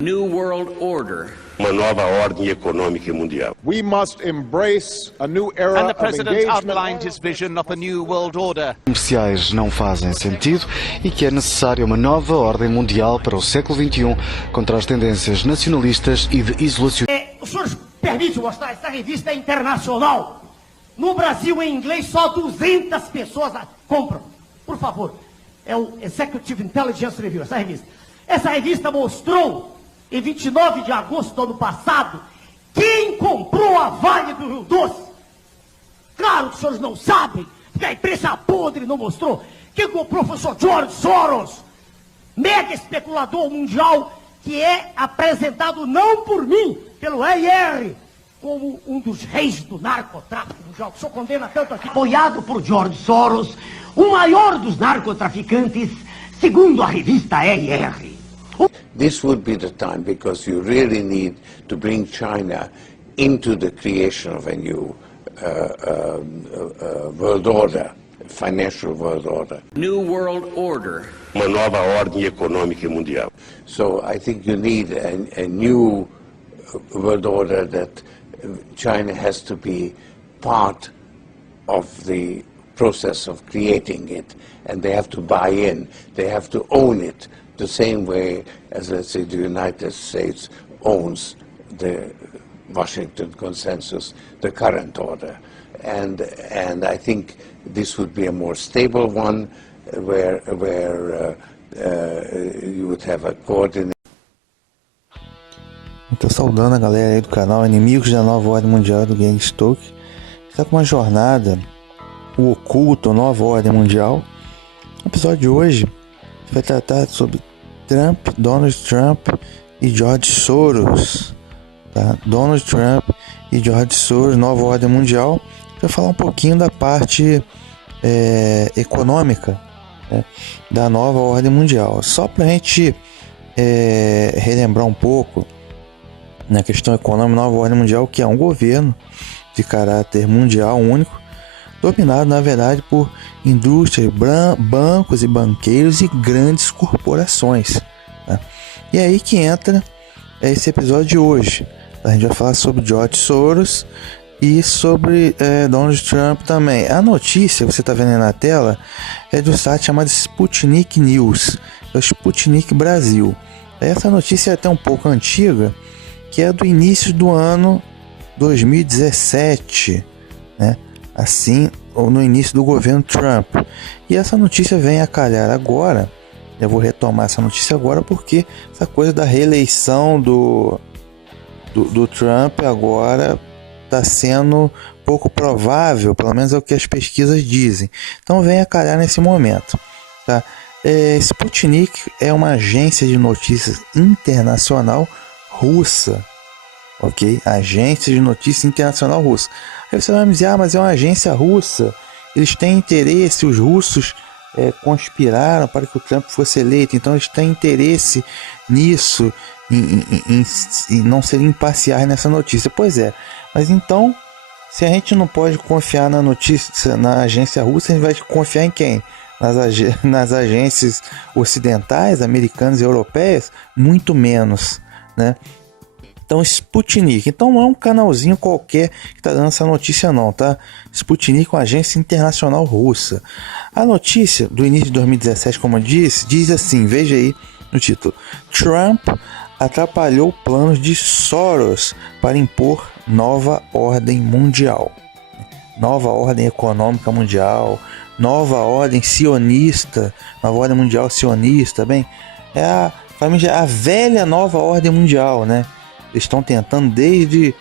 New World Order. Uma nova ordem econômica mundial. We must embrace a new era And the of president engagement. outlined his vision of a new world order. Comerciais não fazem sentido e que é necessária uma nova ordem mundial para o século XXI contra as tendências nacionalistas e de isolacionismo. Os senhores permitem mostrar essa revista internacional? No Brasil, em inglês, só 200 pessoas compram. Por favor, é o Executive Intelligence Review, essa revista. Essa revista mostrou, em 29 de agosto do ano passado, quem comprou a Vale do Rio Doce. Claro que os senhores não sabem, porque a imprensa podre não mostrou. Quem comprou foi o senhor George Soros, mega especulador mundial, que é apresentado não por mim, pelo EIR, como um dos reis do narcotráfico mundial, que o senhor condena tanto aqui. Apoiado por George Soros, o maior dos narcotraficantes, segundo a revista EIR. This would be the time, because you really need to bring China into the creation of a new world order, financial world order. New World Order. Uma nova ordem econômica mundial. So I think you need a new world order that China has to be part of the process of creating it, and they have to buy in, they have to own it, the same way as, let's say, the United States owns the Washington Consensus, the current order. And I think this would be a more stable one, where you would have a coordinate. Estou saudando a galera aí do canal Inimigos da Nova Ordem Mundial do Gang Stoke. Está com uma jornada, o oculto, a Nova Ordem Mundial. No episódio de hoje vai tratar sobre Trump, Donald Trump e George Soros. Tá? Donald Trump e George Soros, Nova Ordem Mundial. Vai falar um pouquinho da parte econômica, né, da Nova Ordem Mundial. Só para a gente relembrar um pouco na questão econômica, Nova Ordem Mundial, que é um governo de caráter mundial único, dominado na verdade por indústrias, bancos e banqueiros e grandes corporações, tá? E aí que entra esse episódio de hoje. A gente vai falar sobre George Soros e sobre Donald Trump também. A notícia que você está vendo aí na tela é de um site chamado Sputnik News, é o Sputnik Brasil. Essa notícia é até um pouco antiga, que é do início do ano 2017, né? Assim, ou no início do governo Trump. E essa notícia vem a calhar agora. Eu vou retomar essa notícia agora porque essa coisa da reeleição do Trump agora está sendo pouco provável, pelo menos é o que as pesquisas dizem. Então vem a calhar nesse momento, tá? Sputnik é uma agência de notícias internacional russa, ok? Agência de notícias internacional russa. Aí você vai me dizer, mas é uma agência russa, eles têm interesse, os russos conspiraram para que o Trump fosse eleito, então eles têm interesse nisso, em não serem imparciais nessa notícia. Pois é, mas então, se a gente não pode confiar na notícia, na agência russa, a gente vai confiar em quem? Nas agências ocidentais, americanas e europeias? Muito menos, né? Então, Sputnik. Então, não é um canalzinho qualquer que está dando essa notícia não, tá? Sputnik é uma agência internacional russa. A notícia do início de 2017, como eu disse, diz assim, veja aí no título: Trump atrapalhou planos de Soros para impor nova ordem mundial. Nova ordem econômica mundial, nova ordem sionista, nova ordem mundial sionista, bem, é a velha nova ordem mundial, né? Eles estão tentando desde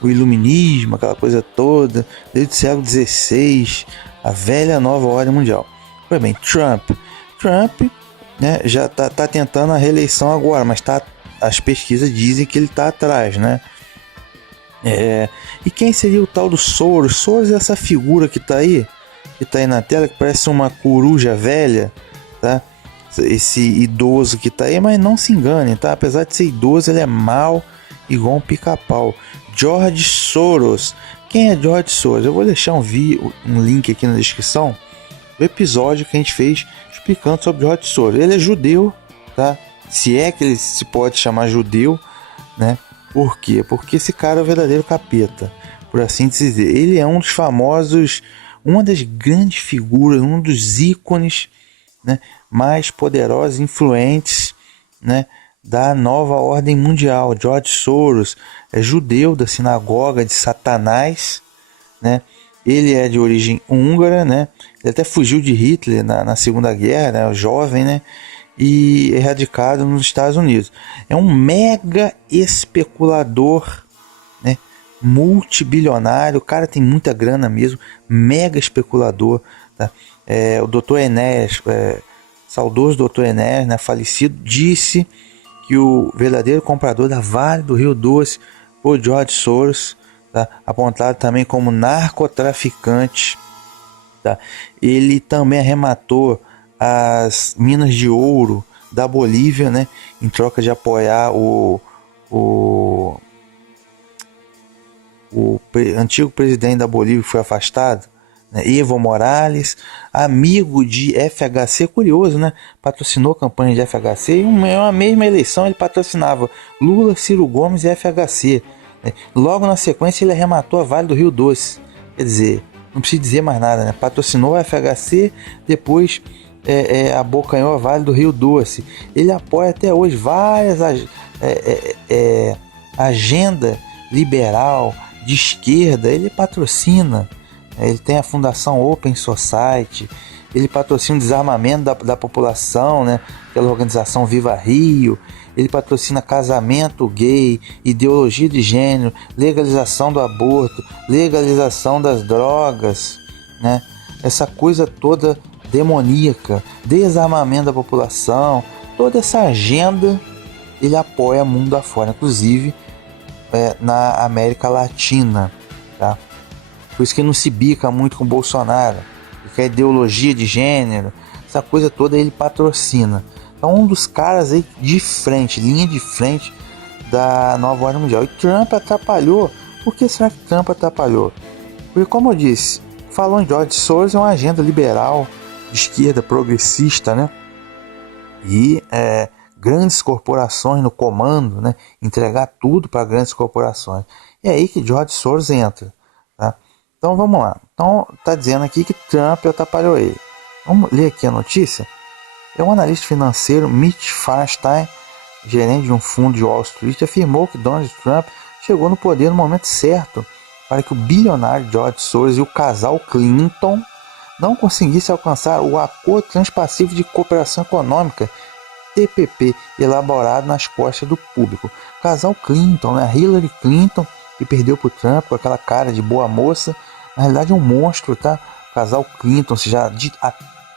o iluminismo, aquela coisa toda, desde o século XVI, a velha nova ordem mundial. Pois bem, Trump, né, já tá tentando a reeleição agora, mas as pesquisas dizem que ele está atrás, né? E quem seria o tal do Soros? Soros é essa figura que está aí na tela, que parece uma coruja velha, tá? Esse idoso que tá aí, mas não se engane, tá? Apesar de ser idoso, ele é mau igual um pica-pau. George Soros. Quem é George Soros? Eu vou deixar um link aqui na descrição do episódio que a gente fez explicando sobre George Soros. Ele é judeu, tá? Se é que ele se pode chamar judeu, né? Por quê? Porque esse cara é o verdadeiro capeta, por assim dizer. Ele é um dos famosos, uma das grandes figuras, um dos ícones, né, mais poderosos e influentes, né, da nova ordem mundial. George Soros é judeu da sinagoga de Satanás, né? Ele é de origem húngara, né? Ele até fugiu de Hitler na Segunda Guerra, né? Jovem, né? E é radicado nos Estados Unidos. É um mega especulador, né? Multibilionário. O cara tem muita grana mesmo, mega especulador, tá? O Dr. Enéas, saudoso Dr. Enéas, né, falecido, disse que o verdadeiro comprador da Vale do Rio Doce foi o George Soros, tá? Apontado também como narcotraficante, tá? Ele também arrematou as minas de ouro da Bolívia, né, em troca de apoiar o antigo presidente da Bolívia que foi afastado, né, Evo Morales, amigo de FHC, curioso, né? Patrocinou campanha de FHC e uma mesma eleição ele patrocinava Lula, Ciro Gomes e FHC, né? Logo na sequência ele arrematou a Vale do Rio Doce, quer dizer, não precisa dizer mais nada, né? Patrocinou a FHC, depois abocanhou a Vale do Rio Doce. Ele apoia até hoje várias agenda liberal de esquerda, ele patrocina. Ele tem a Fundação Open Society, ele patrocina o desarmamento da população, né, pela organização Viva Rio, ele patrocina casamento gay, ideologia de gênero, legalização do aborto, legalização das drogas, né, essa coisa toda demoníaca, desarmamento da população, toda essa agenda ele apoia mundo afora, inclusive na América Latina, tá? Por isso que não se bica muito com o Bolsonaro, porque a ideologia de gênero, essa coisa toda ele patrocina. Então um dos caras aí de frente, linha de frente da nova ordem mundial. E Trump atrapalhou. Por que será que Trump atrapalhou? Porque, como eu disse, falou em George Soros, é uma agenda liberal, de esquerda, progressista, né? E grandes corporações no comando, né? Entregar tudo para grandes corporações. É aí que George Soros entra, tá? Então vamos lá. Então tá dizendo aqui que Trump atrapalhou ele. Vamos ler aqui a notícia. Um analista financeiro, Mitch Feinstein, gerente de um fundo de Wall Street, afirmou que Donald Trump chegou no poder no momento certo para que o bilionário George Soros e o casal Clinton não conseguissem alcançar o Acordo Transpacífico de Cooperação Econômica, TPP, elaborado nas costas do público. O casal Clinton, né? Hillary Clinton, que perdeu para o Trump com aquela cara de boa moça, na realidade é um monstro, tá? O casal Clinton já há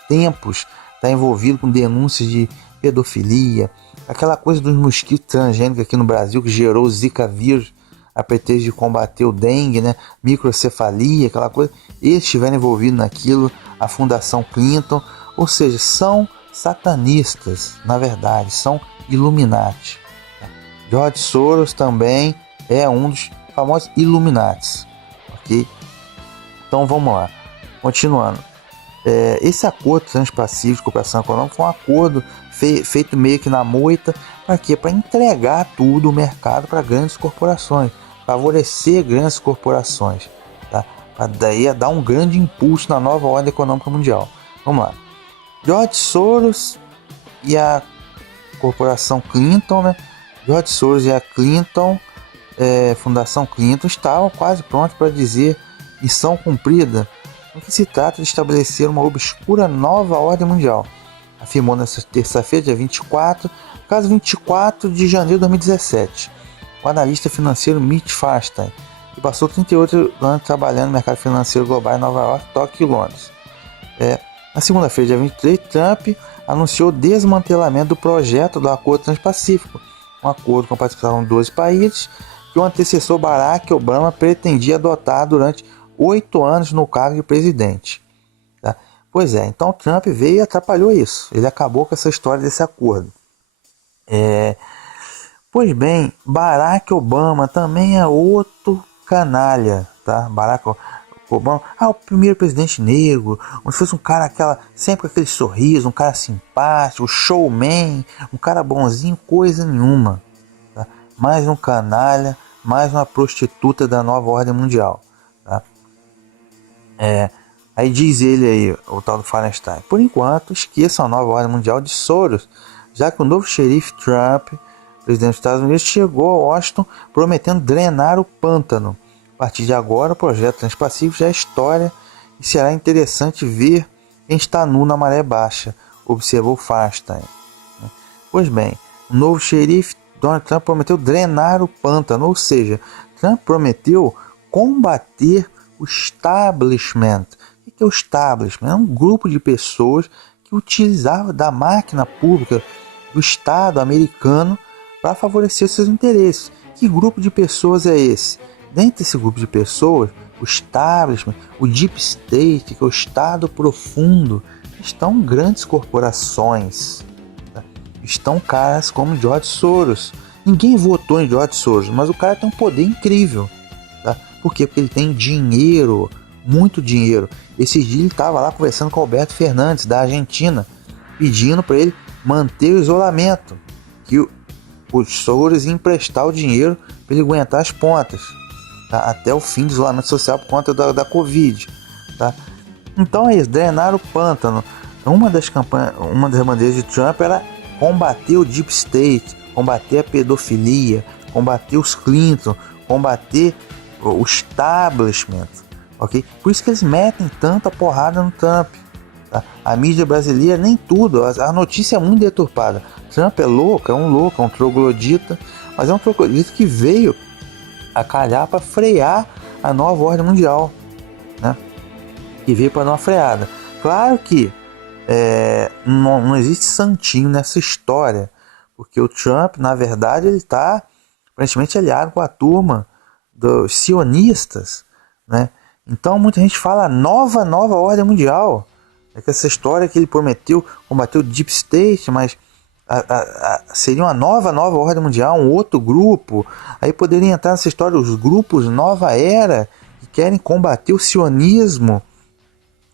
tempos está envolvido com denúncias de pedofilia, aquela coisa dos mosquitos transgênicos aqui no Brasil que gerou o Zika vírus a pretexto de combater o dengue, né? Microcefalia, aquela coisa. Eles estiveram envolvidos naquilo, a Fundação Clinton, ou seja, são satanistas, na verdade, são Illuminati. George Soros também é um dos famosos Illuminatis, ok? Então vamos lá, continuando. Esse acordo transpacífico de cooperação econômica foi um acordo feito meio que na moita, para quê? Para entregar tudo o mercado para grandes corporações, favorecer grandes corporações, tá? Para daí dar um grande impulso na nova ordem econômica mundial. Vamos lá. George Soros e a corporação Clinton, né? George Soros e a Clinton, Fundação Clinton, estavam quase prontos para dizer missão cumprida, no que se trata de estabelecer uma obscura nova ordem mundial, afirmou nesta terça-feira, dia 24, caso 24 de janeiro de 2017, o analista financeiro Mitch Feinstein, que passou 38 anos trabalhando no mercado financeiro global em Nova York, Tóquio e Londres. Na segunda-feira, dia 23, Trump anunciou o desmantelamento do projeto do Acordo Transpacífico, um acordo com a participação de 12 países, que o antecessor Barack Obama pretendia adotar durante 8 anos no cargo de presidente. Tá? Pois é, então Trump veio e atrapalhou isso. Ele acabou com essa história desse acordo. Pois bem, Barack Obama também é outro canalha. Tá? Obama, o primeiro presidente negro, como se fosse um cara sempre com aquele sorriso, um cara simpático, showman, um cara bonzinho, coisa nenhuma. Tá? Mais um canalha, mais uma prostituta da nova ordem mundial. Tá? Aí diz ele aí, o tal do Feinstein, por enquanto, esqueça a nova ordem mundial de Soros, já que o novo xerife Trump, presidente dos Estados Unidos, chegou a Washington prometendo drenar o pântano. A partir de agora, o projeto Transpacífico já é história e será interessante ver quem está nu na maré baixa, observou Feinstein. Pois bem, o novo xerife Donald Trump prometeu drenar o pântano, ou seja, Trump prometeu combater o establishment. O que é o establishment? É um grupo de pessoas que utilizava da máquina pública do Estado americano para favorecer seus interesses. Que grupo de pessoas é esse? Dentro desse grupo de pessoas, o establishment, o deep state, que é o Estado profundo, estão grandes corporações. Tá? Estão caras como George Soros. Ninguém votou em George Soros, mas o cara tem um poder incrível. Tá? Por quê? Porque ele tem dinheiro, muito dinheiro. Esse dia ele estava lá conversando com o Alberto Fernandes, da Argentina, pedindo para ele manter o isolamento, que o Soros ia emprestar o dinheiro para ele aguentar as pontas. Tá? Até o fim do isolamento social por conta da Covid. Tá? Então é isso, drenar o pântano. Uma das bandeiras de Trump era combater o Deep State, combater a pedofilia, combater os Clinton, combater o establishment. Okay? Por isso que eles metem tanta porrada no Trump. Tá? A mídia brasileira, nem tudo, a notícia é muito deturpada. Trump é louco, é um troglodita, mas é um troglodita que veio a calhar para frear a nova ordem mundial, né? Que veio para dar uma freada. Claro que não existe santinho nessa história, porque o Trump, na verdade, ele está aparentemente aliado com a turma dos sionistas, né? Então muita gente fala nova ordem mundial, é que essa história que ele prometeu combater o Deep State, mas seria uma nova ordem mundial, um outro grupo. Aí poderia entrar nessa história os grupos Nova Era, que querem combater o sionismo,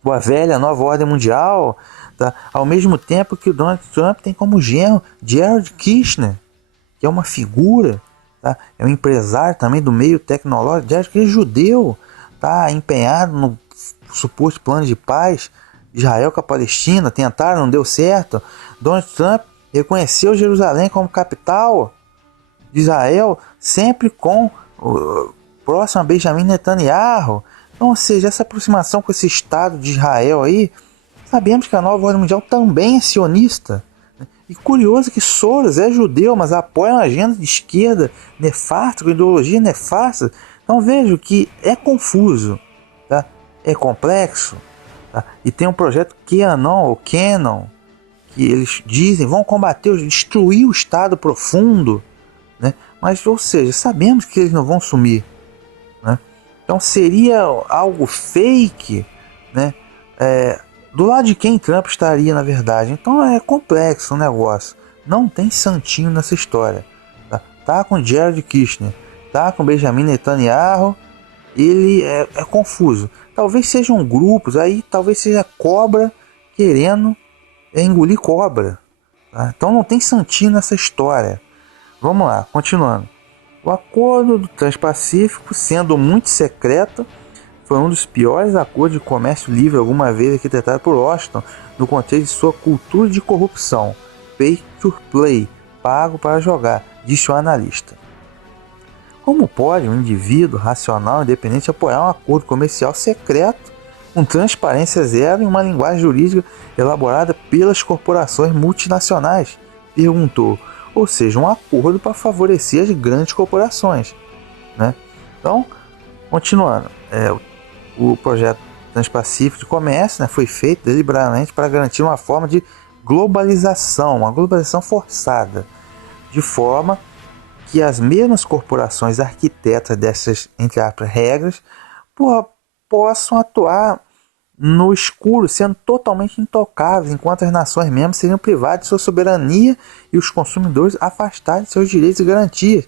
a velha nova ordem mundial, tá? Ao mesmo tempo que o Donald Trump tem como genro Jared Kushner, que é uma figura, tá? É um empresário também do meio tecnológico. Jared Kushner é judeu, tá empenhado no suposto plano de paz de Israel com a Palestina. Tentaram, não deu certo. Donald Trump reconheceu Jerusalém como capital de Israel, sempre com o próximo a Benjamin Netanyahu. Então, ou seja, essa aproximação com esse Estado de Israel aí, sabemos que a nova ordem mundial também é sionista. E curioso que Soros é judeu, mas apoia uma agenda de esquerda nefasta, com ideologia nefasta. Então vejo que é confuso, tá? É complexo, tá? E tem um projeto Canon, que eles dizem vão combater, destruir o Estado profundo, né? Mas, ou seja, sabemos que eles não vão sumir, né? Então seria algo fake, né? Do lado de quem Trump estaria, na verdade? Então é complexo o negócio, não tem santinho nessa história. Tá com Jared Kushner, tá com Benjamin Netanyahu, ele é confuso. Talvez sejam grupos, aí talvez seja cobra querendo engolir cobra, tá? Então não tem santinho nessa história. Vamos lá, continuando. O acordo do Transpacífico, sendo muito secreto, foi um dos piores acordos de comércio livre alguma vez arquitetado por Washington no contexto de sua cultura de corrupção. Pay to play, pago para jogar, disse o analista. Como pode um indivíduo racional e independente apoiar um acordo comercial secreto com transparência zero em uma linguagem jurídica elaborada pelas corporações multinacionais? Perguntou. Ou seja, um acordo para favorecer as grandes corporações, né? Então, continuando, o projeto Transpacífico de Comércio, né, foi feito deliberadamente para garantir uma forma de globalização, uma globalização forçada, de forma que as mesmas corporações arquitetas dessas, entre aspas, regras, possam atuar no escuro, sendo totalmente intocáveis, enquanto as nações membros seriam privadas de sua soberania e os consumidores afastados de seus direitos e garantias,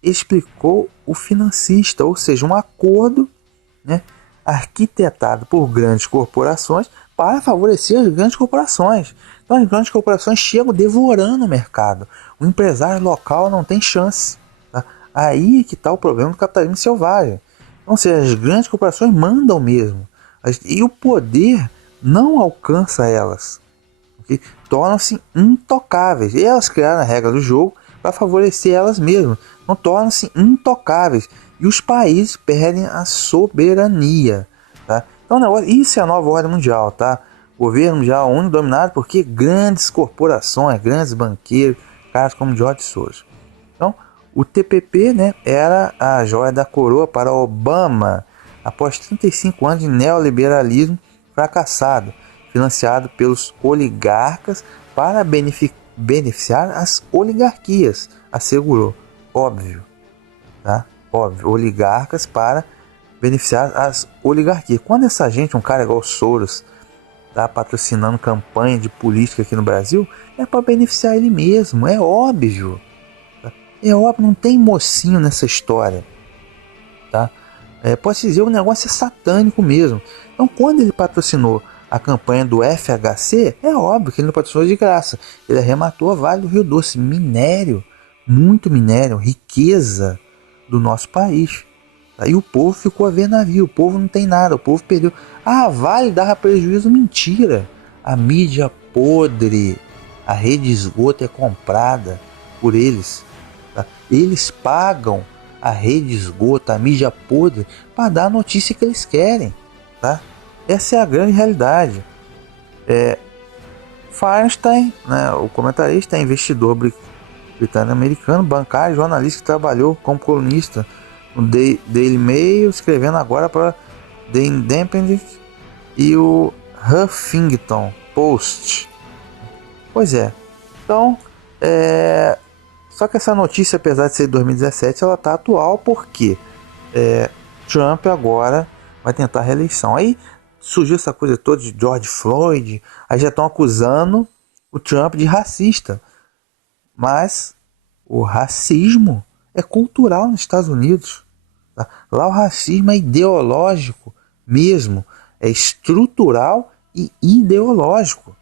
explicou o financista. Ou seja, um acordo, né, arquitetado por grandes corporações para favorecer as grandes corporações. Então as grandes corporações chegam devorando o mercado. O empresário local não tem chance. Tá? Aí que está o problema do capitalismo selvagem. Então, ou seja, as grandes corporações mandam mesmo. E o poder não alcança elas. Okay? Tornam-se intocáveis. E elas criaram a regra do jogo para favorecer elas mesmas. Então tornam-se intocáveis. E os países perdem a soberania. Tá? Então, isso é a nova ordem mundial. Tá? O governo mundial único dominado por grandes corporações, grandes banqueiros, caras como George Soros. Então, o TPP, né, era a joia da coroa para Obama, após 35 anos de neoliberalismo fracassado, financiado pelos oligarcas para beneficiar as oligarquias, assegurou. Óbvio, tá? Óbvio, oligarcas para beneficiar as oligarquias. Quando essa gente, um cara igual o Soros, está patrocinando campanha de política aqui no Brasil, é para beneficiar ele mesmo, é óbvio. Tá? É óbvio, não tem mocinho nessa história. Tá? Pode dizer, o negócio é satânico mesmo. Então, quando ele patrocinou a campanha do FHC, é óbvio que ele não patrocinou de graça. Ele arrematou a Vale do Rio Doce, minério, muito minério, riqueza do nosso país. Aí o povo ficou a ver navio, o povo não tem nada, o povo perdeu. Ah, a Vale dava prejuízo, mentira. A mídia podre, a rede de esgoto é comprada por eles. Tá? Eles pagam a rede de esgoto, a mídia podre, para dar a notícia que eles querem. Tá? Essa é a grande realidade. Feinstein, né, o comentarista, é investidor britânico-americano, bancário, jornalista que trabalhou como colunista no Daily Mail, escrevendo agora para The Independent e o Huffington Post. Pois é. Então, só que essa notícia, apesar de ser de 2017, ela está atual porque Trump agora vai tentar a reeleição. Aí surgiu essa coisa toda de George Floyd, aí já estão acusando o Trump de racista. Mas o racismo é cultural nos Estados Unidos. Tá? Lá o racismo é ideológico mesmo, é estrutural e ideológico.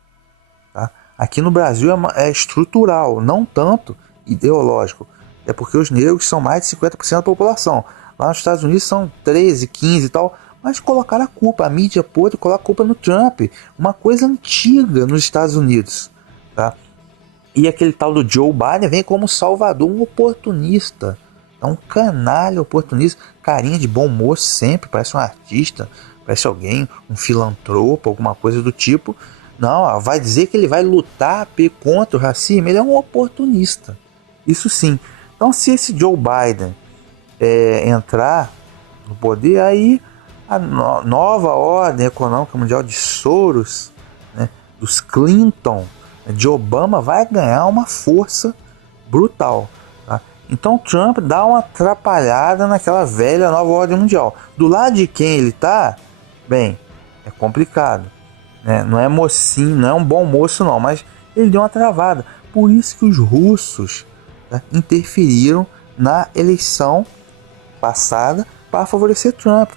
Tá? Aqui no Brasil é estrutural, não tanto ideológico. É porque os negros são mais de 50% da população. Lá nos Estados Unidos são 13, 15 e tal. Mas colocaram a culpa, a mídia podre coloca a culpa no Trump. Uma coisa antiga nos Estados Unidos. Tá? E aquele tal do Joe Biden vem como salvador, um oportunista. É um canalha oportunista. Carinha de bom moço sempre, parece um artista, parece alguém, um filantropo, alguma coisa do tipo. Não, vai dizer que ele vai lutar contra o racismo, ele é um oportunista. Isso sim. Então se esse Joe Biden entrar no poder, aí a nova ordem econômica mundial de Soros, né, dos Clinton, de Obama, vai ganhar uma força brutal. Tá? Então Trump dá uma atrapalhada naquela velha nova ordem mundial. Do lado de quem ele está, bem, é complicado. Né? Não é mocinho, não é um bom moço não, mas ele deu uma travada. Por isso que os russos, tá, interferiram na eleição passada para favorecer Trump.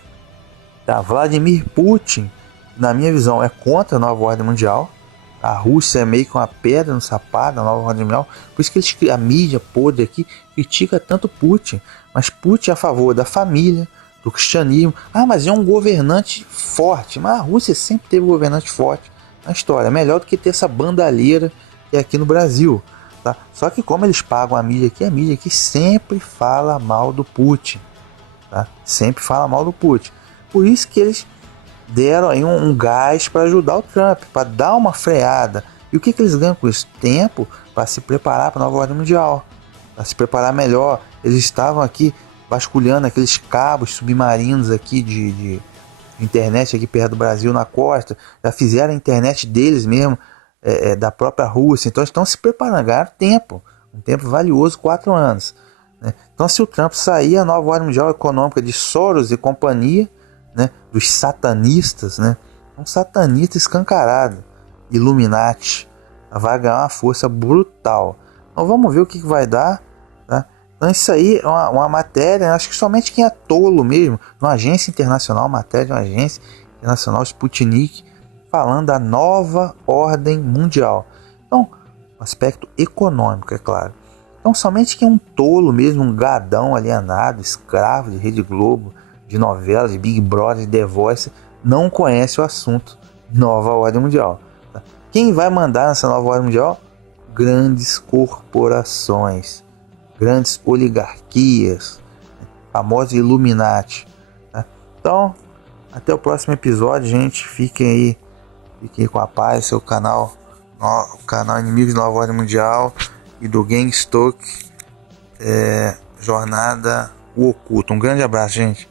Tá? Vladimir Putin, na minha visão, é contra a nova ordem mundial. A Rússia é meio que uma pedra no sapato da nova ordem mundial. Por isso que a mídia podre aqui critica tanto Putin. Mas Putin é a favor da família, do cristianismo. Ah, mas é um governante forte. Mas a Rússia sempre teve um governante forte na história. É melhor do que ter essa bandalheira que é aqui no Brasil. Tá? Só que como eles pagam a mídia aqui sempre fala mal do Putin. Tá? Sempre fala mal do Putin. Por isso que eles deram aí um gás para ajudar o Trump, para dar uma freada. E o que eles ganham com isso? Tempo para se preparar para a nova ordem mundial, para se preparar melhor. Eles estavam aqui vasculhando aqueles cabos submarinos aqui de internet aqui perto do Brasil, na costa. Já fizeram a internet deles mesmo, da própria Rússia. Então estão se preparando, ganharam tempo, um tempo valioso, 4 anos. Né? Então se o Trump sair, a nova ordem mundial econômica de Soros e companhia, né, dos satanistas, né, um satanista escancarado, Illuminati, vai ganhar uma força brutal. Então vamos ver o que vai dar. Tá? Então isso aí é uma matéria, acho que somente quem é tolo mesmo, numa agência internacional, matéria de uma agência internacional, Sputnik, falando da nova ordem mundial. Então, aspecto econômico, é claro. Então somente quem é um tolo mesmo, um gadão alienado, escravo de Rede Globo, de novelas, de Big Brother, de The Voice, não conhece o assunto nova ordem mundial. Tá? Quem vai mandar nessa nova ordem mundial? Grandes corporações, grandes oligarquias, famosos Illuminati. Tá? Então, até o próximo episódio, gente. Fiquem aí com a paz. Seu canal, o canal Inimigos da Nova Ordem Mundial e do Gang Stoke, Jornada o Oculto. Um grande abraço, gente.